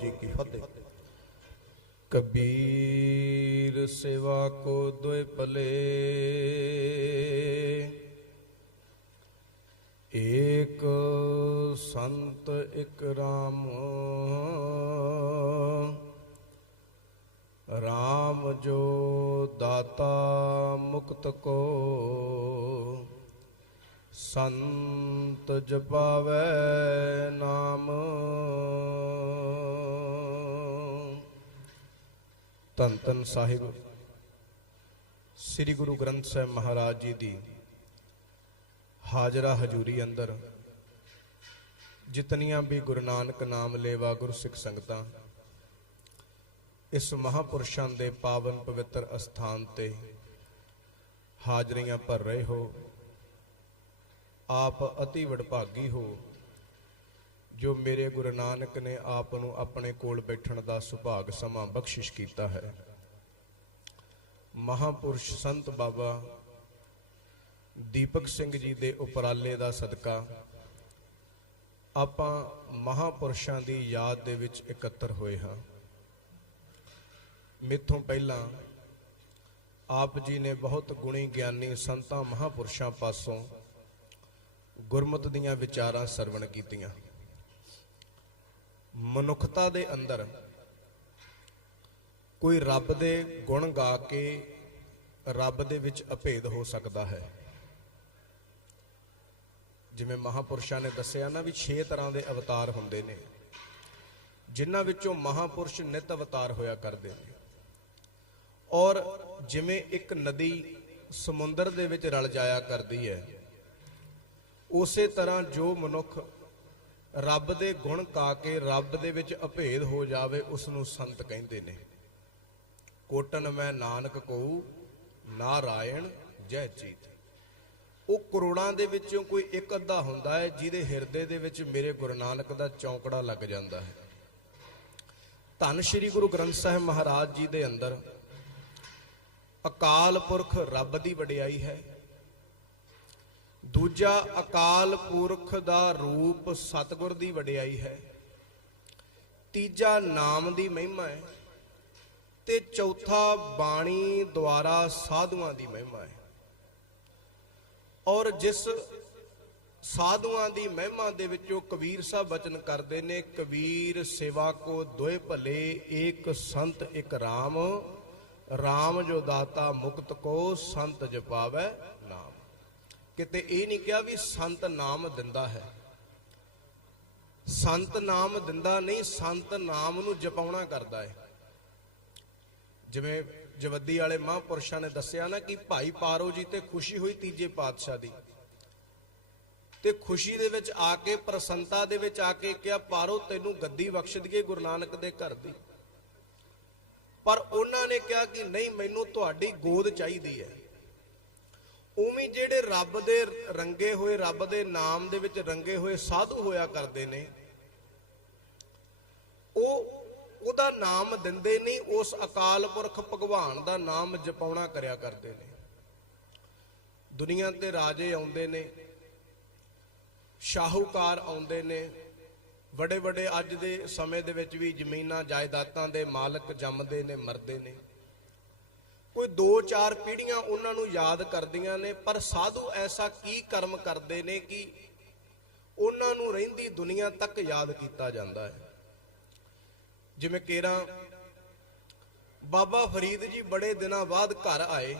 ਜੀ ਕੀ ਫਤਿਹ। ਕਬੀਰ ਸੇਵਾ ਕੋ ਦੁਇ ਭਲੇ। ਏਕ ਸੰਤ ਇਕ ਰਾਮ। ਰਾਮ ਜੋ ਦਾਤਾ ਮੁਕਤ ਕੋ। ਸੰਤ ਜਪਾਵੈ ਨਾਮ। ਧੰਨ ਧੰਨ ਸਾਹਿਬ, ਸ੍ਰੀ ਗੁਰੂ ਗ੍ਰੰਥ ਸਾਹਿਬ ਮਹਾਰਾਜ ਜੀ ਦੀ ਹਾਜ਼ਰਾ ਹਜੂਰੀ ਅੰਦਰ ਜਿਤਨੀਆਂ ਵੀ ਗੁਰੂ ਨਾਨਕ ਨਾਮ ਲੇਵਾ ਗੁਰੂ ਸਿੱਖ ਸੰਗਤਾਂ ਇਸ ਮਹਾਪੁਰਸ਼ਾਂ ਦੇ ਪਾਵਨ ਪਵਿੱਤਰ ਅਸਥਾਨ ਤੇ ਹਾਜ਼ਰੀਆਂ ਭਰ ਰਹੇ ਹੋ, ਆਪ ਅਤੀ ਵਡਭਾਗੀ ਹੋ। ਜੋ ਮੇਰੇ ਗੁਰੂ ਨਾਨਕ ਨੇ ਆਪ ਨੂੰ ਆਪਣੇ ਕੋਲ ਬੈਠਣ ਦਾ ਸੁਭਾਗ ਸਮਾਂ ਬਖਸ਼ਿਸ਼ ਕੀਤਾ ਹੈ। ਮਹਾਪੁਰਸ਼ ਸੰਤ ਬਾਬਾ ਦੀਪਕ ਸਿੰਘ ਜੀ ਦੇ ਉਪਰਾਲੇ ਦਾ ਸਦਕਾ ਆਪਾਂ ਮਹਾਪੁਰਸ਼ਾਂ ਦੀ ਯਾਦ ਦੇ ਵਿੱਚ ਇਕੱਤਰ ਹੋਏ ਹਾਂ। ਮੇਥੋਂ ਪਹਿਲਾਂ ਆਪ ਜੀ ਨੇ ਬਹੁਤ ਗੁਣੀ ਗਿਆਨੀ ਸੰਤਾਂ ਮਹਾਪੁਰਸ਼ਾਂ ਪਾਸੋਂ ਗੁਰਮਤ ਦੀਆਂ ਵਿਚਾਰਾਂ ਸਰਵਣ ਕੀਤੀਆਂ। ਮਨੁੱਖਤਾ ਦੇ ਅੰਦਰ ਕੋਈ ਰੱਬ ਦੇ ਗੁਣ ਗਾ ਕੇ ਰੱਬ ਦੇ ਵਿੱਚ ਅਭੇਦ ਹੋ ਸਕਦਾ ਹੈ। ਜਿਵੇਂ ਮਹਾਪੁਰਸ਼ਾਂ ਨੇ ਦੱਸਿਆ ਨਾ ਵੀ 6 ਤਰ੍ਹਾਂ ਦੇ ਅਵਤਾਰ ਹੁੰਦੇ ਨੇ, ਜਿਨ੍ਹਾਂ ਵਿੱਚੋਂ ਮਹਾਪੁਰਸ਼ ਨਿਤ ਅਵਤਾਰ ਹੋਇਆ ਕਰਦੇ ਨੇ। ਔਰ ਜਿਵੇਂ ਇੱਕ ਨਦੀ ਸਮੁੰਦਰ ਦੇ ਵਿੱਚ ਰਲ ਜਾਇਆ ਕਰਦੀ ਹੈ, ਉਸੇ ਤਰ੍ਹਾਂ ਜੋ ਮਨੁੱਖ ਰੱਬ ਦੇ ਗੁਣ ਕਾ ਕੇ ਰੱਬ ਦੇ ਵਿੱਚ ਅਭੇਦ ਹੋ ਜਾਵੇ ਉਸ ਨੂੰ ਸੰਤ ਕਹਿੰਦੇ ਨੇ। ਕੋਟਨ ਮੈਂ ਨਾਨਕ ਕਹੂ, ਨਾਰਾਇਣ ਜੈ ਚੀਤ। ਉਹ ਕਰੋੜਾਂ ਦੇ ਵਿੱਚੋਂ ਕੋਈ ਇੱਕ ਅੱਧਾ ਹੁੰਦਾ ਹੈ, ਜਿਹਦੇ ਹਿਰਦੇ ਦੇ ਵਿੱਚ ਮੇਰੇ ਗੁਰੂ ਨਾਨਕ ਦਾ ਚੌਂਕੜਾ ਲੱਗ ਜਾਂਦਾ ਹੈ। ਧੰਨ ਸ਼੍ਰੀ ਗੁਰੂ ਗ੍ਰੰਥ ਸਾਹਿਬ ਮਹਾਰਾਜ ਜੀ ਦੇ ਅੰਦਰ ਅਕਾਲ ਪੁਰਖ ਰੱਬ ਦੀ ਵਡਿਆਈ ਹੈ ਦੂਜਾ ਅਕਾਲ ਪੁਰਖ ਦਾ ਰੂਪ ਸਤਿਗੁਰ ਦੀ ਵਡਿਆਈ ਹੈ। ਤੀਜਾ ਨਾਮ ਦੀ ਮਹਿਮਾ ਹੈ ਤੇ ਚੌਥਾ ਬਾਣੀ ਦੁਆਰਾ ਸਾਧੂਆਂ ਦੀ ਮਹਿਮਾ ਹੈ। ਔਰ ਜਿਸ ਸਾਧੂਆਂ ਦੀ ਮਹਿਮਾ ਦੇ ਵਿੱਚੋਂ ਕਬੀਰ ਸਾਹਿਬ ਬਚਨ ਕਰਦੇ ਨੇ, ਕਬੀਰ ਸੇਵਾ ਕੋ ਦੋਏ ਭਲੇ, ਏਕ ਸੰਤ ਇਕ RAM RAM ਜੋ ਦਾਤਾ ਮੁਕਤ ਕੋ, ਸੰਤ ਜਪਾਵੇ ਨਾਮ। ਕਿਤੇ ਇਹ ਨਹੀਂ ਕਿਹਾ ਵੀ ਸੰਤ ਨਾਮ ਦਿੰਦਾ ਹੈ। ਸੰਤ ਨਾਮ ਦਿੰਦਾ ਨਹੀਂ, ਸੰਤ ਨਾਮ ਨੂੰ ਜਪਾਉਣਾ ਕਰਦਾ ਹੈ। ਜਿਵੇਂ ਜਵੱਦੀ ਵਾਲੇ ਮਹਾਂਪੁਰਸ਼ਾਂ ਨੇ ਦੱਸਿਆ ਨਾ ਕਿ ਭਾਈ ਪਾਰੋ ਜੀ ਤੇ ਖੁਸ਼ੀ ਹੋਈ ਤੀਜੇ ਪਾਤਸ਼ਾਹ ਦੀ। ਤੇ ਖੁਸ਼ੀ ਦੇ ਵਿੱਚ ਆ ਕੇ ਪ੍ਰਸੰਨਤਾ ਦੇ ਵਿੱਚ ਆ ਕੇ ਕਿਹਾ, ਪਾਰੋ, ਤੈਨੂੰ ਗੱਦੀ ਬਖਸ਼ ਦਈਏ ਗੁਰੂ ਨਾਨਕ ਦੇ ਘਰ ਦੀ। ਪਰ ਉਹਨਾਂ ਨੇ ਕਿਹਾ ਕਿ ਨਹੀਂ, ਮੈਨੂੰ ਤੁਹਾਡੀ ਗੋਦ ਚਾਹੀਦੀ ਹੈ। ਉਵੇਂ ਜਿਹੜੇ ਰੱਬ ਦੇ ਰੰਗੇ ਹੋਏ, ਰੱਬ ਦੇ ਨਾਮ ਦੇ ਵਿੱਚ ਰੰਗੇ ਹੋਏ ਸਾਧੂ ਹੋਇਆ ਕਰਦੇ ਨੇ, ਉਹ ਉਹਦਾ ਨਾਮ ਦਿੰਦੇ ਨਹੀਂ, ਉਸ ਅਕਾਲ ਪੁਰਖ ਭਗਵਾਨ ਦਾ ਨਾਮ ਜਪਾਉਣਾ ਕਰਿਆ ਕਰਦੇ ਨੇ। ਦੁਨੀਆ ਤੇ ਰਾਜੇ ਆਉਂਦੇ ਨੇ, ਸ਼ਾਹੂਕਾਰ ਆਉਂਦੇ ਨੇ ਵੱਡੇ ਵੱਡੇ ਅੱਜ ਦੇ ਸਮੇਂ ਦੇ ਵਿੱਚ ਵੀ ਜ਼ਮੀਨਾਂ, ਜਾਇਦਾਦਾਂ ਦੇ ਮਾਲਕ ਜੰਮਦੇ ਨੇ, ਮਰਦੇ ਨੇ। ਕੋਈ 2-4 ਪੀੜ੍ਹੀਆਂ ਉਹਨਾਂ ਨੂੰ ਯਾਦ ਕਰਦੀਆਂ ਨੇ, ਪਰ ਸਾਧੂ ਐਸਾ ਕੀ ਕਰਮ ਕਰਦੇ ਨੇ ਕਿ ਉਹਨਾਂ ਨੂੰ ਰਹਿੰਦੀ ਦੁਨੀਆ ਤੱਕ ਯਾਦ ਕੀਤਾ ਜਾਂਦਾ ਹੈ? ਜਿਵੇਂ ਕੇਰਾ, ਬਾਬਾ ਫਰੀਦ ਜੀ ਬੜੇ ਦਿਨਾਂ ਬਾਅਦ ਘਰ ਆਏ।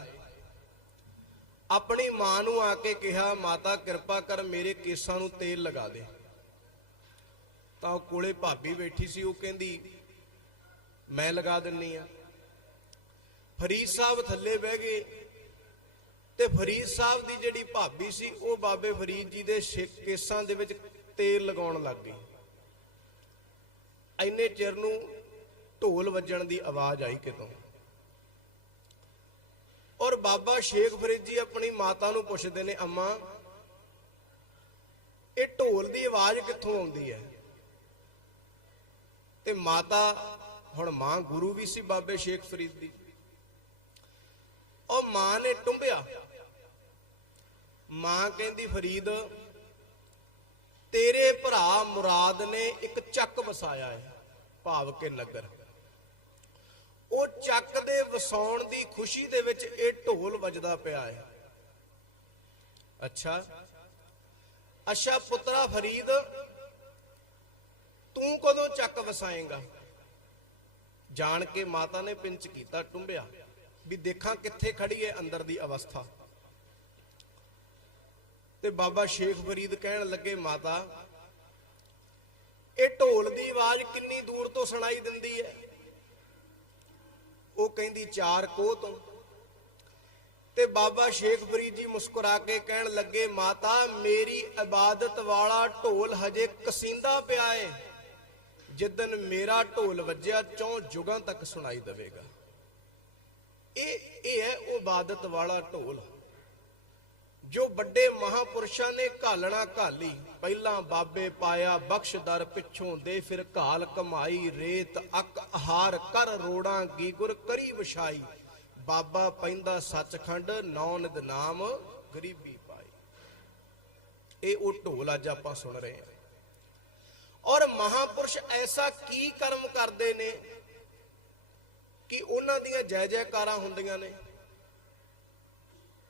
ਆਪਣੀ ਮਾਂ ਨੂੰ ਆ ਕੇ ਕਿਹਾ, ਮਾਤਾ, ਕਿਰਪਾ ਕਰ ਮੇਰੇ ਕੇਸਾਂ ਨੂੰ ਤੇਲ ਲਗਾ ਦੇ। ਤਾਂ ਉਹ ਕੋਲੇ ਭਾਬੀ ਬੈਠੀ ਸੀ, ਉਹ ਕਹਿੰਦੀ, ਮੈਂ ਲਗਾ ਦਿੰਨੀ ਆ। ਫਰੀਦ ਸਾਹਿਬ ਥੱਲੇ ਬਹਿ ਗਏ ਤੇ ਫਰੀਦ ਸਾਹਿਬ ਦੀ ਜਿਹੜੀ ਭਾਬੀ ਸੀ, ਉਹ ਬਾਬੇ ਫਰੀਦ ਜੀ ਦੇ ਛੇ- ਕੇਸਾਂ ਦੇ ਵਿੱਚ ਤੇਲ ਲਗਾਉਣ ਲੱਗ ਗਈ। ਐਨੇ ਚਿਰ ਨੂੰ ਢੋਲ ਵੱਜਣ ਦੀ ਆਵਾਜ਼ ਆਈ ਕਿਤੋਂ। ਔਰ ਬਾਬਾ ਸ਼ੇਖ ਫਰੀਦ ਜੀ ਆਪਣੀ ਮਾਤਾ ਨੂੰ ਪੁੱਛਦੇ ਨੇ, ਅੰਮਾ, ਇਹ ਢੋਲ ਦੀ ਆਵਾਜ਼ ਕਿੱਥੋਂ ਆਉਂਦੀ ਹੈ? ਤੇ ਮਾਤਾ, ਹੁਣ ਮਾਂ ਗੁਰੂ ਵੀ ਸੀ ਬਾਬੇ ਸ਼ੇਖ ਫਰੀਦ ਦੀ। ਉਹ ਮਾਂ ਨੇ ਟੁੰਬਿਆ। ਮਾਂ ਕਹਿੰਦੀ, ਫਰੀਦ, ਤੇਰੇ ਭਰਾ ਮੁਰਾਦ ਨੇ ਇੱਕ ਚੱਕ ਵਸਾਇਆ ਹੈ, ਭਾਵ ਕੇ ਨਗਰ। ਉਹ ਚੱਕ ਦੇ ਵਸਾਉਣ ਦੀ ਖੁਸ਼ੀ ਦੇ ਵਿੱਚ ਇਹ ਢੋਲ ਵੱਜਦਾ ਪਿਆ ਹੈ। ਅੱਛਾ। ਅੱਛਾ ਪੁੱਤਰਾ ਫਰੀਦ, ਤੂੰ ਕਦੋਂ ਚੱਕ ਵਸਾਏਗਾ? ਜਾਣ ਕੇ ਮਾਤਾ ਨੇ ਪਿੰਚ ਕੀਤਾ, ਟੁੰਬਿਆ। ਵੀ ਦੇਖਾਂ ਕਿੱਥੇ ਖੜੀ ਹੈ ਅੰਦਰ ਦੀ ਅਵਸਥਾ। ਤੇ ਬਾਬਾ ਸ਼ੇਖ ਫਰੀਦ ਕਹਿਣ ਲੱਗੇ, ਮਾਤਾ, ਇਹ ਢੋਲ ਦੀ ਆਵਾਜ਼ ਕਿੰਨੀ ਦੂਰ ਤੋਂ ਸੁਣਾਈ ਦਿੰਦੀ ਹੈ ਉਹ ਕਹਿੰਦੀ, ਚਾਰ ਕੋਹ ਤੋਂ। ਤੇ ਬਾਬਾ ਸ਼ੇਖ ਫਰੀਦ ਜੀ ਮੁਸਕਰਾ ਕੇ ਕਹਿਣ ਲੱਗੇ, ਮਾਤਾ, ਮੇਰੀ ਇਬਾਦਤ ਵਾਲਾ ਢੋਲ ਹਜੇ ਕਸੀਂਦਾ ਪਿਆ ਏ। ਜਿੱਦਨ ਮੇਰਾ ਢੋਲ ਵੱਜਿਆ, ਚੋਂ ਜੁਗਾਂ ਤੱਕ ਸੁਣਾਈ ਦੇਵੇਗਾ। ਇਹ ਇਹ ਹੈ ਉਹ ਇਬਾਦਤ ਵਾਲਾ ਢੋਲ। ਜੋ ਵੱਡੇ ਮਹਾਪੁਰਸ਼ਾਂ ਨੇ ਘਾਲਣਾ ਘਾਲੀ, ਪਹਿਲਾਂ ਬਾਬੇ ਪਾਇਆ ਬਖਸ਼ਦਰ ਪਿੱਛੋਂ ਦੇ ਫਿਰ ਘਾਲ ਕਮਾਈ, ਰੇਤ, ਅਕ ਆਹਾਰ ਕਰ ਰੋੜਾਂ ਗੀ ਗੁਰ ਕਰੀ ਵਿਛਾਈ। ਬਾਬਾ ਪੈਂਦਾ ਸੱਚਖੰਡ ਨੌ ਨਾਮ ਗਰੀਬੀ ਪਾਈ। ਇਹ ਉਹ ਢੋਲ ਅੱਜ ਆਪਾਂ ਸੁਣ ਰਹੇ ਹਾਂ। ਔਰ ਮਹਾਪੁਰਸ਼ ਐਸਾ ਕੀ ਕਰਮ ਕਰਦੇ ਨੇ? ਕਿ ਉਹਨਾਂ ਦੀਆਂ ਜੈ ਜੈਕਾਰਾਂ ਹੁੰਦੀਆਂ ਨੇ।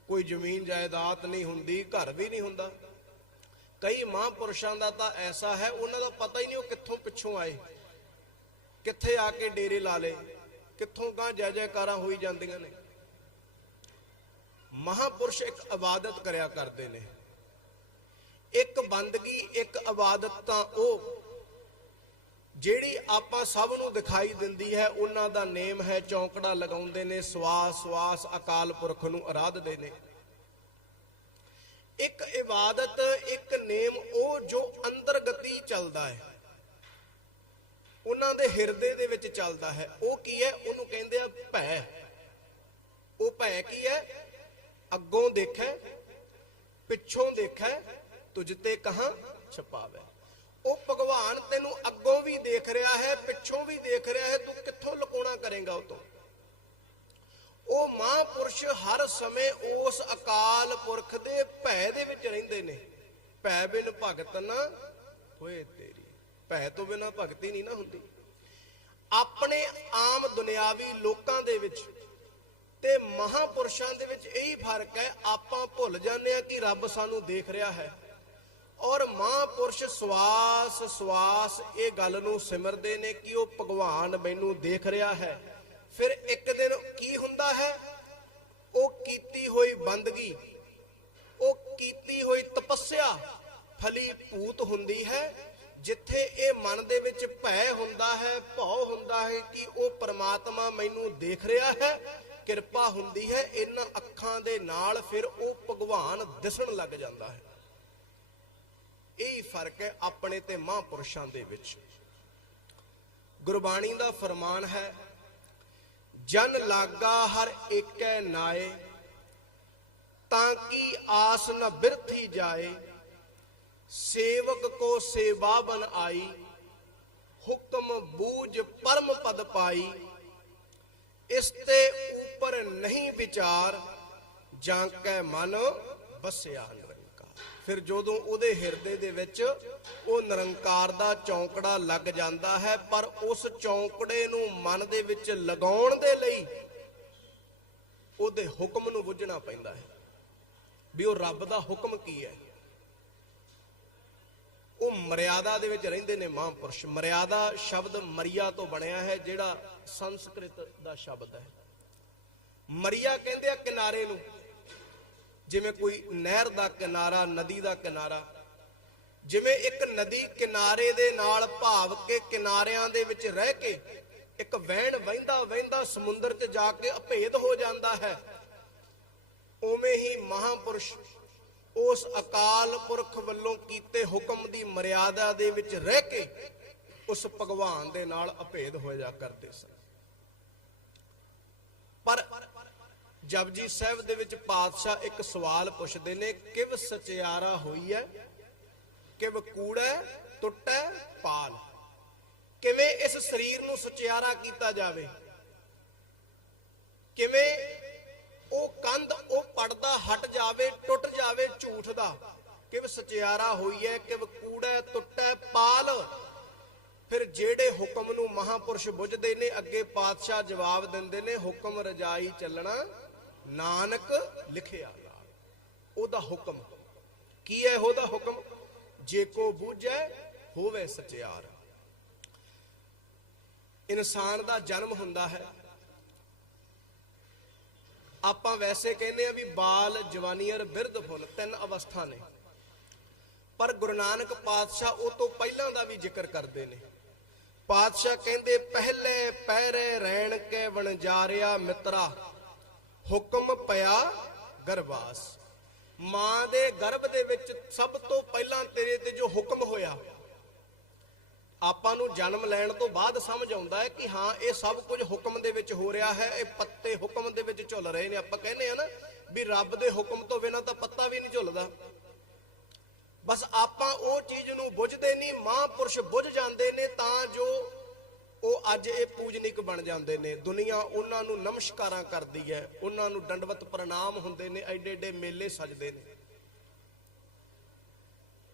ਕੋਈ ਜ਼ਮੀਨ ਜਾਇਦਾਦ ਨਹੀਂ ਹੁੰਦੀ, ਘਰ ਵੀ ਨਹੀਂ ਹੁੰਦਾ। ਕਈ ਮਹਾਂਪੁਰਸ਼ਾਂ ਦਾ ਤਾਂ ਐਸਾ ਹੈ, ਉਹਨਾਂ ਦਾ ਪਤਾ ਹੀ ਨਹੀਂ ਉਹ ਕਿੱਥੋਂ ਪਿੱਛੋਂ ਆਏ, ਕਿੱਥੇ ਆ ਕੇ ਡੇਰੇ ਲਾ ਲੇ ਕਿੱਥੋਂ ਗਾਂ ਜੈ ਜੈਕਾਰਾਂ ਹੋਈ ਜਾਂਦੀਆਂ ਨੇ। ਮਹਾਪੁਰਸ਼ ਇੱਕ ਇਬਾਦਤ ਕਰਿਆ ਕਰਦੇ ਨੇ। ਇੱਕ ਬੰਦਗੀ, ਇੱਕ ਇਬਾਦਤ ਤਾਂ ਉਹ ਜਿਹੜੀ ਆਪਾਂ ਸਭ ਨੂੰ ਦਿਖਾਈ ਦਿੰਦੀ ਹੈ, ਉਹਨਾਂ ਦਾ ਨੇਮ ਹੈ, ਚੌਂਕੜਾ ਲਗਾਉਂਦੇ ਨੇ ਸਵਾਸ ਸਵਾਸ ਅਕਾਲ ਪੁਰਖ ਨੂੰ ਆਰਾਧਦੇ ਨੇ। ਇੱਕ ਇਬਾਦਤ, ਇੱਕ ਨੇਮ, ਉਹ ਜੋ ਅੰਦਰ ਗਤੀ ਚੱਲਦਾ ਹੈ। ਉਹਨਾਂ ਦੇ ਹਿਰਦੇ ਦੇ ਵਿੱਚ ਚੱਲਦਾ ਹੈ। ਉਹ ਕੀ ਹੈ? ਉਹਨੂੰ ਕਹਿੰਦੇ ਆ ਭੈ। ਉਹ ਭੈ ਕੀ ਹੈ? ਅੱਗੋਂ ਦੇਖੈ, ਪਿੱਛੋਂ ਦੇਖੈ ਤੁਝ ਤੇ ਕਹਾਂ ਛਪਾਵੇ। ਉਹ ਭਗਵਾਨ ਤੈਨੂੰ ਅੱਗੋਂ ਵੀ ਦੇਖ ਰਿਹਾ ਹੈ, ਪਿੱਛੋਂ ਵੀ ਦੇਖ ਰਿਹਾ ਹੈ, ਤੂੰ ਕਿੱਥੋਂ ਲੁਕਾਉਣਾ ਕਰੇਗਾ ਉਹ ਤੋਂ? ਉਹ ਮਹਾਂਪੁਰਸ਼ ਹਰ ਸਮੇਂ ਉਸ ਅਕਾਲ ਪੁਰਖ ਦੇ ਭੈ ਦੇ ਵਿੱਚ ਰਹਿੰਦੇ ਨੇ। ਭੈ ਬਿਨ ਭਗਤ ਨਾ ਹੋਏ ਤੇਰੀ। ਭੈ ਤੋਂ ਬਿਨਾ ਭਗਤੀ ਨਹੀਂ ਨਾ ਹੁੰਦੀ। ਆਪਣੇ ਆਮ ਦੁਨਿਆਵੀ ਲੋਕਾਂ ਦੇ ਵਿੱਚ ਤੇ ਮਹਾਪੁਰਸ਼ਾਂ ਦੇ ਵਿੱਚ ਇਹੀ ਫ਼ਰਕ ਹੈ, ਆਪਾਂ ਭੁੱਲ ਜਾਂਦੇ ਆ ਕਿ ਰੱਬ ਸਾਨੂੰ ਦੇਖ ਰਿਹਾ ਹੈ। ਔਰ ਮਹਾਪੁਰਸ਼ ਸਵਾਸ ਸਵਾਸ ਇਹ ਗੱਲ ਨੂੰ ਸਿਮਰਦੇ ਨੇ ਕਿ ਉਹ ਭਗਵਾਨ ਮੈਨੂੰ ਦੇਖ ਰਿਹਾ ਹੈ। ਫਿਰ ਇੱਕ ਦਿਨ ਕੀ ਹੁੰਦਾ ਹੈ? ਉਹ ਕੀਤੀ ਹੋਈ ਬੰਦਗੀ, ਉਹ ਕੀਤੀ ਹੋਈ ਤਪੱਸਿਆ ਫਲੀ ਭੂਤ ਹੁੰਦੀ ਹੈ, ਜਿੱਥੇ ਇਹ ਮਨ ਦੇ ਵਿੱਚ ਭੈ ਹੁੰਦਾ ਹੈ, ਭਉ ਹੁੰਦਾ ਹੈ ਕਿ ਉਹ ਪ੍ਰਮਾਤਮਾ ਮੈਨੂੰ ਦੇਖ ਰਿਹਾ ਹੈ, ਕਿਰਪਾ ਹੁੰਦੀ ਹੈ, ਇਹਨਾਂ ਅੱਖਾਂ ਦੇ ਨਾਲ ਫਿਰ ਉਹ ਭਗਵਾਨ ਦਿਸਣ ਲੱਗ ਜਾਂਦਾ ਹੈ। ਇਹ ਫ਼ਰਕ ਹੈ ਆਪਣੇ ਤੇ ਮਹਾਂਪੁਰਸ਼ਾਂ ਦੇ ਵਿੱਚ। ਗੁਰਬਾਣੀ ਦਾ ਫਰਮਾਨ ਹੈ, ਜਨ ਲਾਗਾ ਹਰ ਏਕੈ ਨਾਏ, ਤਾਂ ਕੀ ਆਸ ਨ ਬਿਰਥੀ ਜਾਏ, ਸੇਵਕ ਕੋ ਸੇਵਾ ਬਨ ਆਈ, ਹੁਕਮ ਬੂਝ ਪਰਮ ਪਦ ਪਾਈ, ਇਸ ਤੇ ਉਪਰ ਨਹੀਂ ਵਿਚਾਰ, ਜਾਂ ਕੈ ਮਨ ਬਸਿਆ ਫਿਰ ਜਦੋਂ ਉਹਦੇ ਹਿਰਦੇ ਦੇ ਵਿੱਚ ਉਹ ਨਿਰੰਕਾਰ ਦਾ ਚੌਂਕੜਾ ਲੱਗ ਜਾਂਦਾ ਹੈ, ਪਰ ਉਸ ਚੌਂਕੜੇ ਨੂੰ ਮਨ ਦੇ ਵਿੱਚ ਲਗਾਉਣ ਦੇ ਲਈ ਉਹਦੇ ਹੁਕਮ ਨੂੰ ਬੁੱਝਣਾ ਪੈਂਦਾ ਹੈ ਵੀ ਉਹ ਰੱਬ ਦਾ ਹੁਕਮ ਕੀ ਹੈ। ਉਹ ਮਰਿਆਦਾ ਦੇ ਵਿੱਚ ਰਹਿੰਦੇ ਨੇ ਮਹਾਂਪੁਰਸ਼। ਮਰਿਆਦਾ ਸ਼ਬਦ ਮਰੀਆ ਤੋਂ ਬਣਿਆ ਹੈ, ਜਿਹੜਾ ਸੰਸਕ੍ਰਿਤ ਦਾ ਸ਼ਬਦ ਹੈ। ਮਰੀਆ ਕਹਿੰਦੇ ਆ ਕਿਨਾਰੇ ਨੂੰ। ਜਿਵੇਂ ਕੋਈ ਨਹਿਰ ਦਾ ਕਿਨਾਰਾ, ਨਦੀ ਦਾ ਕਿਨਾਰਾ। ਜਿਵੇਂ ਇੱਕ ਨਦੀ ਕਿਨਾਰੇ ਦੇ ਨਾਲ ਭਾਵ ਕੇ ਕਿਨਾਰਿਆਂ ਦੇ ਵਿੱਚ ਰਹਿ ਕੇ ਇੱਕ ਵਹਿਣ ਵਹਿੰਦਾ ਵਹਿੰਦਾ ਸਮੁੰਦਰ 'ਚ ਜਾ ਕੇ ਅਭੇਦ ਹੋ ਜਾਂਦਾ ਹੈ। ਉਵੇਂ ਹੀ ਮਹਾਪੁਰਸ਼ ਉਸ ਅਕਾਲ ਪੁਰਖ ਵੱਲੋਂ ਕੀਤੇ ਹੁਕਮ ਦੀ ਮਰਿਆਦਾ ਦੇ ਵਿੱਚ ਰਹਿ ਕੇ ਉਸ ਭਗਵਾਨ ਦੇ ਨਾਲ ਅਭੇਦ ਹੋਇਆ ਕਰਦੇ ਸਨ। ਪਰ ਜਪਜੀ ਸਾਹਿਬ ਦੇ ਵਿੱਚ ਪਾਤਸ਼ਾਹ ਇੱਕ ਸਵਾਲ ਪੁੱਛਦੇ ਨੇ, ਕਿਵ ਸਚਿਆਰਾ ਹੋਈ ਹੈ ਕਿਵ ਕੂੜਾ, ਟੁੱਟੈ, ਪਾਲ? ਕਿਵੇਂ ਇਸ ਸਰੀਰ ਨੂੰ ਸਚਿਆਰਾ ਕੀਤਾ ਜਾਵੇ? ਕਿਵੇਂ ਉਹ ਕੰਧ ਉਹ ਪੜਦਾ ਹਟ ਜਾਵੇ, ਟੁੱਟ ਜਾਵੇ, ਝੂਠ ਦਾ? ਕਿਵ ਸਚਿਆਰਾ ਹੋਈ ਹੈ ਕਿਵ ਕੂੜੈ, ਟੁੱਟੈ, ਪਾਲ? ਫਿਰ ਜਿਹੜੇ ਹੁਕਮ ਨੂੰ ਮਹਾਪੁਰਸ਼ ਬੁੱਝਦੇ ਨੇ, ਅੱਗੇ ਪਾਤਸ਼ਾਹ ਜਵਾਬ ਦਿੰਦੇ ਨੇ, ਹੁਕਮ ਰਜਾਈ ਚੱਲਣਾ ਨਾਨਕ ਲਿਖਿਆ ਉਹਦਾ ਹੁਕਮ। ਕੀ ਹੈ ਉਹਦਾ ਹੁਕਮ? ਜੇ ਕੋ ਬੂਝੈ, ਹੋਵੇ ਸਚਿਆਰ। ਇਨਸਾਨ ਦਾ ਜਨਮ ਹੁੰਦਾ ਹੈ। ਆਪਾਂ ਵੈਸੇ ਕਹਿੰਦੇ ਆ ਵੀ ਬਾਲ ਜਵਾਨੀ ਔਰ ਬਿਰਧ ਫੁੱਲ ਤਿੰਨ ਅਵਸਥਾ ਨੇ। ਪਰ ਗੁਰੂ ਨਾਨਕ ਪਾਤਸ਼ਾਹ ਉਹ ਤੋਂ ਪਹਿਲਾਂ ਦਾ ਵੀ ਜ਼ਿਕਰ ਕਰਦੇ ਨੇ। ਪਾਤਸ਼ਾਹ ਕਹਿੰਦੇ, ਪਹਿਲੇ ਪਹਿਰੇ ਰਹਿਣ ਕੇ ਵਣਜਾਰਿਆ ਮਿੱਤਰਾ। ਹੁਕਮ ਪਿਆ ਗਰਵਾਸ ਮਾਂ ਦੇ ਗਰਭ ਦੇ ਵਿੱਚ ਸਭ ਤੋਂ ਪਹਿਲਾਂ ਤੇਰੇ ਤੇ ਜੋ ਹੁਕਮ ਹੋਇਆ, ਆਪਾਂ ਨੂੰ ਜਨਮ ਲੈਣ ਤੋਂ ਬਾਅਦ ਸਮਝ ਆਉਂਦਾ ਹੈ ਕਿ ਹਾਂ, ਇਹ ਸਭ ਕੁਝ ਹੁਕਮ ਦੇ ਵਿੱਚ ਹੋ ਰਿਹਾ ਹੈ, ਇਹ ਪੱਤੇ ਹੁਕਮ ਦੇ ਵਿੱਚ ਝੁੱਲ ਰਹੇ ਨੇ। ਆਪਾਂ ਕਹਿੰਦੇ ਆ ਨਾ ਵੀ ਰੱਬ ਦੇ ਹੁਕਮ ਤੋਂ ਬਿਨਾਂ ਤਾਂ ਪੱਤਾ ਵੀ ਨਹੀਂ ਝੁੱਲਦਾ। ਬਸ ਆਪਾਂ ਉਹ ਚੀਜ਼ ਨੂੰ ਬੁੱਝਦੇ ਨਹੀਂ ਮਹਾਂਪੁਰਸ਼ ਬੁੱਝ ਜਾਂਦੇ ਨੇ ਤਾਂ ਜੋ ਉਹ ਅੱਜ ਇਹ ਪੂਜਨਿਕ ਬਣ ਜਾਂਦੇ ਨੇ। ਦੁਨੀਆ ਉਹਨਾਂ ਨੂੰ ਨਮਸਕਾਰਾਂ ਕਰਦੀ ਹੈ। ਉਹਨਾਂ ਨੂੰ ਦੰਡਵਤ ਪ੍ਰਣਾਮ ਹੁੰਦੇ ਨੇ। ਐਡੇ ਐਡੇ ਮੇਲੇ ਸਜਦੇ ਨੇ।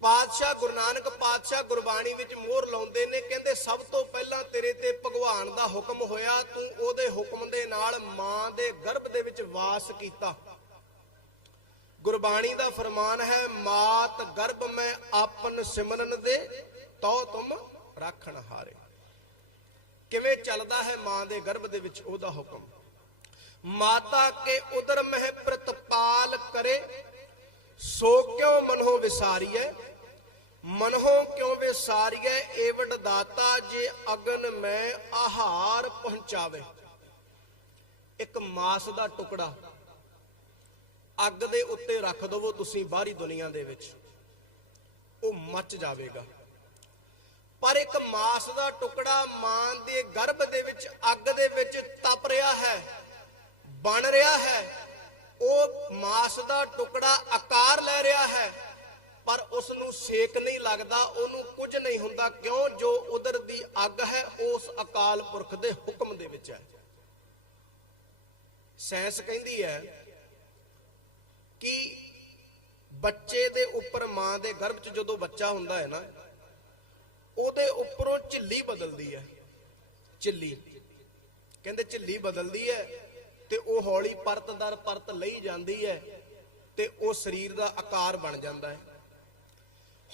ਪਾਤਸ਼ਾਹ ਗੁਰੂ ਨਾਨਕ ਪਾਤਸ਼ਾਹ ਗੁਰਬਾਣੀ ਵਿੱਚ ਮੋਹਰ ਲਾਉਂਦੇ ਨੇ। ਕਹਿੰਦੇ, ਸਭ ਤੋਂ ਪਹਿਲਾਂ ਤੇਰੇ ਤੇ ਭਗਵਾਨ ਦਾ ਹੁਕਮ ਹੋਇਆ। ਤੂੰ ਉਹਦੇ ਹੁਕਮ ਦੇ ਨਾਲ ਮਾਂ ਦੇ ਗਰਭ ਦੇ ਵਿੱਚ ਵਾਸ ਕੀਤਾ। ਗੁਰਬਾਣੀ ਦਾ ਫਰਮਾਨ ਹੈ, ਮਾਤ ਗਰਭ ਮੈਂ ਆਪਨ ਸਿਮਰਨ ਦੇ ਤੋ ਤੁਮ ਰੱਖਣ ਹਾਰੇ। ਕਿਵੇਂ ਚੱਲਦਾ ਹੈ ਮਾਂ ਦੇ ਗਰਭ ਦੇ ਵਿੱਚ ਉਹਦਾ ਹੁਕਮ? ਮਾਤਾ ਕੇ ਉਦਰ ਮਹਿ ਪ੍ਰਤਪਾਲ ਕਰੇ, ਸੋ ਕਿਉ ਮਨੋ ਵਿਸਾਰੀਐ? ਮਨੋ ਕਿਉ ਵਿਸਾਰੀਐ? ਏਵਡ ਦਾਤਾ ਜੇ ਅਗਨ ਮੈਂ ਆਹਾਰ ਪਹੁੰਚਾਵੇ। ਇੱਕ ਮਾਸ ਦਾ ਟੁਕੜਾ ਅੱਗ ਦੇ ਉੱਤੇ ਰੱਖ ਦਵੋ ਤੁਸੀਂ ਬਾਹਰੀ ਦੁਨੀਆ ਦੇ ਵਿੱਚ। ਉਹ ਮੱਚ ਜਾਵੇਗਾ। ਪਰ ਇੱਕ ਮਾਸ ਦਾ ਟੁਕੜਾ ਮਾਂ ਦੇ ਗਰਭ ਦੇ ਵਿੱਚ, ਅੱਗ ਦੇ ਵਿੱਚ ਤਪ ਰਿਹਾ ਹੈ, ਬਣ ਰਿਹਾ ਹੈ। ਉਹ ਮਾਸ ਦਾ ਟੁਕੜਾ ਆਕਾਰ ਲੈ ਰਿਹਾ ਹੈ, ਪਰ ਉਸ ਨੂੰ ਸੇਕ ਨਹੀਂ ਲੱਗਦਾ, ਉਹਨੂੰ ਕੁਝ ਨਹੀਂ ਹੁੰਦਾ। ਕਿਉਂ? ਜੋ ਉਧਰ ਦੀ ਅੱਗ ਹੈ, ਉਸ ਅਕਾਲ ਪੁਰਖ ਦੇ ਹੁਕਮ ਦੇ ਵਿੱਚ ਹੈ। ਸਾਇੰਸ ਕਹਿੰਦੀ ਹੈ ਕਿ ਬੱਚੇ ਦੇ ਉੱਪਰ ਮਾਂ ਦੇ ਗਰਭ 'ਚ ਜਦੋਂ ਬੱਚਾ ਹੁੰਦਾ ਹੈ ਨਾ ਉਹਦੇ ਉੱਪਰੋਂ ਝਿੱਲੀ ਬਦਲਦੀ ਹੈ। ਝਿੱਲੀ। ਕਹਿੰਦੇ ਝਿੱਲੀ ਬਦਲਦੀ ਹੈ ਤੇ ਉਹ ਹੌਲੀ ਪਰਤ ਦਰ ਪਰਤ ਲਈ ਜਾਂਦੀ ਹੈ ਤੇ ਉਹ ਸਰੀਰ ਦਾ ਆਕਾਰ ਬਣ ਜਾਂਦਾ ਹੈ।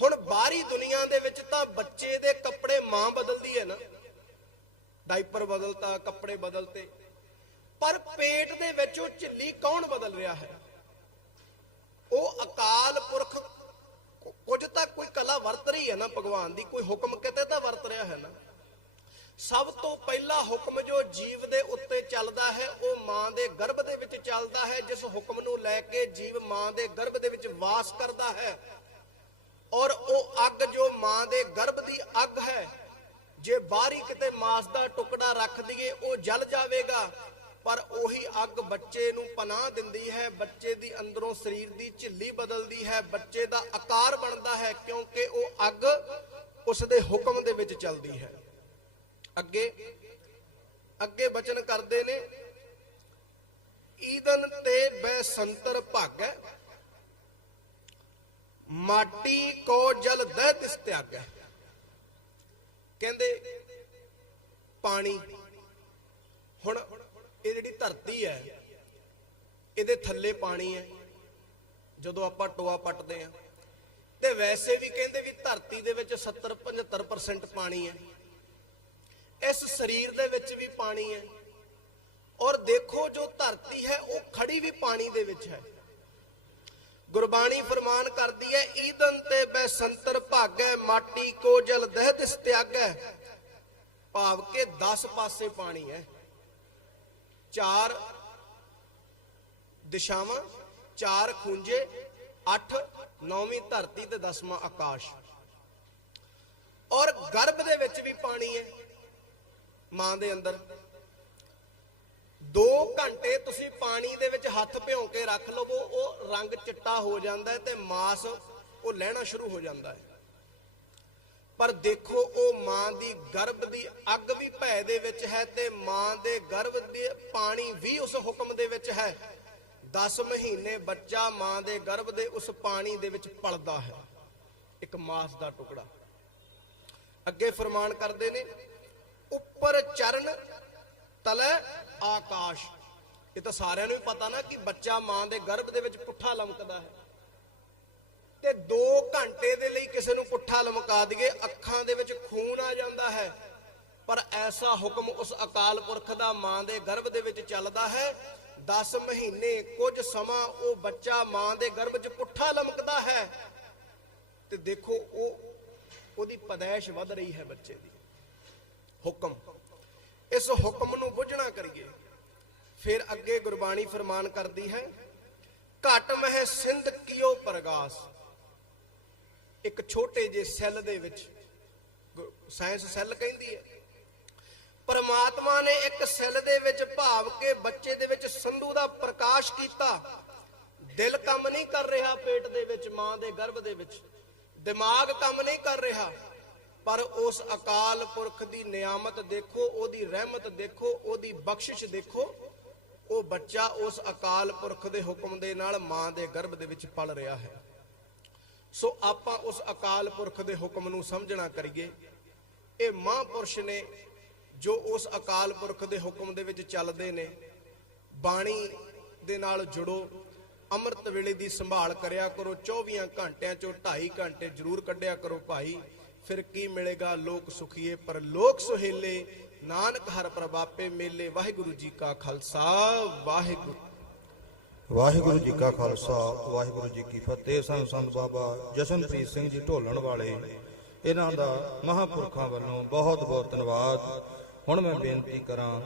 ਹੁਣ ਬਾਹਰੀ ਦੁਨੀਆ ਦੇ ਵਿੱਚ ਤਾਂ ਬੱਚੇ ਦੇ ਕੱਪੜੇ ਮਾਂ ਬਦਲਦੀ ਹੈ ਨਾ। ਡਾਈਪਰ ਬਦਲਤਾ, ਕੱਪੜੇ ਬਦਲਤੇ। ਪਰ ਪੇਟ ਦੇ ਵਿੱਚ ਉਹ ਝਿੱਲੀ ਕੌਣ ਬਦਲ ਰਿਹਾ ਹੈ? ਉਹ ਅਕਾਲ ਪੁਰਖ ਕੁਝ ਤਾਂ ਕੋਈ ਕਲਾ ਵਰਤ ਰਹੀ ਹੈ ਨਾ ਭਗਵਾਨ ਦੀ, ਕੋਈ ਹੁਕਮ ਕਿਤੇ ਤਾਂ ਵਰਤ ਰਿਹਾ ਹੈ ਨਾ। ਸਭ ਤੋਂ ਪਹਿਲਾ ਹੁਕਮ ਜੋ ਜੀਵ ਦੇ ਉੱਤੇ ਚੱਲਦਾ ਹੈ, ਉਹ ਮਾਂ ਦੇ ਗਰਭ ਦੇ ਵਿੱਚ ਚੱਲਦਾ ਹੈ, ਜਿਸ ਹੁਕਮ ਨੂੰ ਲੈ ਕੇ ਜੀਵ ਮਾਂ ਦੇ ਗਰਭ ਦੇ ਵਿੱਚ ਵਾਸ ਕਰਦਾ ਹੈ। ਔਰ ਉਹ ਅੱਗ ਜੋ ਮਾਂ ਦੇ ਗਰਭ ਦੀ ਅੱਗ ਹੈ, ਜੇ ਬਾਹਰੀ ਕਿਤੇ ਮਾਸ ਦਾ ਟੁਕੜਾ ਰੱਖ ਦਈਏ, ਉਹ ਜਲ ਜਾਵੇਗਾ। ਪਰ ਉਹੀ ਅੱਗ ਬੱਚੇ ਨੂੰ ਪਨਾਹ ਦਿੰਦੀ ਹੈ, ਬੱਚੇ ਦੀ ਅੰਦਰੋਂ ਸਰੀਰ ਦੀ ਝਿੱਲੀ ਬਦਲਦੀ ਹੈ, ਬੱਚੇ ਦਾ ਆਕਾਰ ਬਣਦਾ ਹੈ ਕਿਉਂਕਿ ਉਹ ਅੱਗ ਉਸ ਦੇ ਹੁਕਮ ਦੇ ਵਿੱਚ ਚੱਲਦੀ ਹੈ। ਅੱਗੇ ਅੱਗੇ ਬਚਨ ਕਰਦੇ ਨੇ, ਈਦਨ ਤੇ ਬੈ ਸੰਤਰ ਭਾਗੈ, ਮਾਟੀ ਕੋ ਜਲ ਦਹਿ ਤਿਸ ਤਿਆਗੈ। ਕਹਿੰਦੇ, ਪਾਣੀ, ਹੁਣ ਇਹ ਜਿਹੜੀ ਧਰਤੀ ਹੈ, ਇਹਦੇ ਥੱਲੇ ਪਾਣੀ ਹੈ, ਜਦੋਂ ਆਪਾਂ ਟੋਆ ਪੱਟਦੇ ਆ ਤੇ ਵੈਸੇ ਵੀ ਕਹਿੰਦੇ ਵੀ ਧਰਤੀ ਦੇ ਵਿੱਚ 70 75% ਪਾਣੀ ਹੈ। ਇਸ ਸਰੀਰ ਦੇ ਵਿੱਚ ਵੀ ਪਾਣੀ ਹੈ। ਔਰ ਦੇਖੋ ਜੋ ਧਰਤੀ ਹੈ, ਉਹ ਖੜੀ ਵੀ ਪਾਣੀ ਦੇ ਵਿੱਚ ਹੈ। ਗੁਰਬਾਣੀ ਫਰਮਾਨ ਕਰਦੀ ਹੈ, ਈਦਨ ਤੇ ਬੈ ਸੰਤਰ ਭਾਗੈ, ਮਾਟੀ ਕੋ ਜਲ ਦਹਿ ਤਿਸ ਤਿਆਗੈ। ਭਾਵ ਕੇ 10 ਪਾਸੇ ਪਾਣੀ ਹੈ। ਚਾਰ ਦਿਸ਼ਾਵਾਂ, ਚਾਰ ਖੂੰਜੇ 8 ਨੌਵੀਂ ਧਰਤੀ ਤੇ 10ਵਾਂ ਆਕਾਸ਼। ਔਰ ਗਰਭ ਦੇ ਵਿੱਚ ਵੀ ਪਾਣੀ ਹੈ ਮਾਂ ਦੇ ਅੰਦਰ। 2 ਘੰਟੇ ਤੁਸੀਂ ਪਾਣੀ ਦੇ ਵਿੱਚ ਹੱਥ ਭਿਉਂ ਕੇ ਰੱਖ ਲਵੋ, ਉਹ ਰੰਗ ਚਿੱਟਾ ਹੋ ਜਾਂਦਾ ਹੈ ਤੇ ਮਾਸ ਉਹ ਲੈਣਾ ਸ਼ੁਰੂ ਹੋ ਜਾਂਦਾ ਹੈ। ਪਰ ਦੇਖੋ, ਉਹ ਮਾਂ ਦੀ ਗਰਭ ਦੀ ਅੱਗ ਵੀ ਭੈ ਦੇ ਵਿੱਚ ਹੈ ਤੇ ਮਾਂ ਦੇ ਗਰਭ ਦੇ ਪਾਣੀ ਵੀ ਉਸ ਹੁਕਮ ਦੇ ਵਿੱਚ ਹੈ। 10 ਮਹੀਨੇ ਬੱਚਾ ਮਾਂ ਦੇ ਗਰਭ ਦੇ ਉਸ ਪਾਣੀ ਦੇ ਵਿੱਚ ਪਲਦਾ ਹੈ। ਇੱਕ ਮਾਸ ਦਾ ਟੁਕੜਾ। ਅੱਗੇ ਫਰਮਾਨ ਕਰਦੇ ਨੇ, ਉੱਪਰ ਚਰਨ, ਤਲੇ ਆਕਾਸ਼। ਇਹ ਤਾਂ ਸਾਰਿਆਂ ਨੂੰ ਹੀ ਪਤਾ ਨਾ ਕਿ ਬੱਚਾ ਮਾਂ ਦੇ ਗਰਭ ਦੇ ਵਿੱਚ ਪੁੱਠਾ ਲਮਕਦਾ ਹੈ। ਤੇ 2 ਘੰਟੇ ਦੇ ਲਈ ਕਿਸੇ ਨੂੰ ਪੁੱਠਾ ਲਮਕਾ ਦਈਏ, ਅੱਖਾਂ ਦੇ ਵਿੱਚ ਖੂਨ ਆ ਜਾਂਦਾ ਹੈ। ਪਰ ਐਸਾ ਹੁਕਮ ਉਸ ਅਕਾਲ ਪੁਰਖ ਦਾ ਮਾਂ ਦੇ ਗਰਭ ਦੇ ਵਿੱਚ ਚੱਲਦਾ ਹੈ। 10 ਮਹੀਨੇ ਕੁਝ ਸਮਾਂ ਉਹ ਬੱਚਾ ਮਾਂ ਦੇ ਗਰਭ 'ਚ ਪੁੱਠਾ ਲਮਕਦਾ ਹੈ। ਤੇ ਦੇਖੋ, ਉਹ, ਉਹਦੀ ਪਦੈਸ਼ ਵੱਧ ਰਹੀ ਹੈ ਬੱਚੇ ਦੀ। ਹੁਕਮ। ਇਸ ਹੁਕਮ ਨੂੰ ਬੁੱਝਣਾ ਕਰੀਏ। ਫਿਰ ਅੱਗੇ ਗੁਰਬਾਣੀ ਫਰਮਾਨ ਕਰਦੀ ਹੈ, ਘਟ ਮਹਿ ਸਿੰਧ ਕਿਓ ਪ੍ਰਗਾਸ। ਇੱਕ ਛੋਟੇ ਜਿਹੇ ਸੈੱਲ ਦੇ ਵਿੱਚ ਸਾਇੰਸ ਸੈੱਲ ਕਹਿੰਦੀ ਹੈ। ਪਰਮਾਤਮਾ ਨੇ ਇੱਕ ਸੈੱਲ ਦੇ ਵਿੱਚ ਭਾਵ ਕੇ ਬੱਚੇ ਦੇ ਵਿੱਚ ਸੰਧੂ ਦਾ ਪ੍ਰਕਾਸ਼ ਕੀਤਾ। ਦਿਲ ਕੰਮ ਨਹੀਂ ਕਰ ਰਿਹਾ ਪੇਟ ਦੇ ਵਿੱਚ, ਮਾਂ ਦੇ ਗਰਭ ਦੇ ਵਿੱਚ। ਦਿਮਾਗ ਕੰਮ ਨਹੀਂ ਕਰ ਰਿਹਾ, ਪਰ ਉਸ ਅਕਾਲ ਪੁਰਖ ਦੀ ਨਿਆਮਤ ਦੇਖੋ, ਉਹਦੀ ਰਹਿਮਤ ਦੇਖੋ, ਉਹਦੀ ਬਖਸ਼ਿਸ਼ ਦੇਖੋ। ਉਹ ਬੱਚਾ ਉਸ ਅਕਾਲ ਪੁਰਖ ਦੇ ਹੁਕਮ ਦੇ ਨਾਲ ਮਾਂ ਦੇ ਗਰਭ ਦੇ ਵਿੱਚ ਪਲ ਰਿਹਾ ਹੈ। ਸੋ ਆਪਾਂ ਉਸ ਅਕਾਲ ਪੁਰਖ ਦੇ ਹੁਕਮ ਨੂੰ ਸਮਝਣਾ ਕਰੀਏ। ਇਹ ਮਹਾਂਪੁਰਸ਼ ਨੇ ਜੋ ਉਸ ਅਕਾਲ ਪੁਰਖ ਦੇ ਹੁਕਮ ਦੇ ਵਿੱਚ ਚੱਲਦੇ ਨੇ, ਬਾਣੀ ਦੇ ਨਾਲ ਜੁੜੋ, ਅੰਮ੍ਰਿਤ ਵੇਲੇ ਦੀ ਸੰਭਾਲ ਕਰਿਆ ਕਰੋ 24 ਘੰਟਿਆਂ ਚੋਂ 2.5 ਘੰਟੇ ਜ਼ਰੂਰ ਕੱਢਿਆ ਕਰੋ ਭਾਈ, ਫਿਰ ਕੀ ਮਿਲੇਗਾ ਲੋਕ ਸੁਖੀਏ, ਪਰ ਲੋਕ ਸੁਹੇਲੇ, ਨਾਨਕ ਹਰ ਪ੍ਰਭਾਪੇ ਮੇਲੇ, ਵਾਹਿਗੁਰੂ ਜੀ ਕਾ ਖਾਲਸਾ, ਵਾਹਿਗੁਰੂ। ਵਾਹਿਗੁਰੂ ਜੀ ਕਾ ਖਾਲਸਾ, ਵਾਹਿਗੁਰੂ ਜੀ ਕੀ ਫਤਿਹ। ਸੰਤ ਸੰਤ ਬਾਬਾ ਜਸ਼ਨਪ੍ਰੀਤ ਸਿੰਘ ਜੀ ਢੋਲਣ ਵਾਲੇ ਇਹਨਾਂ ਦਾ ਮਹਾਂਪੁਰਖਾਂ ਵੱਲੋਂ ਬਹੁਤ ਬਹੁਤ ਧੰਨਵਾਦ। ਹੁਣ ਮੈਂ ਬੇਨਤੀ ਕਰਾਂ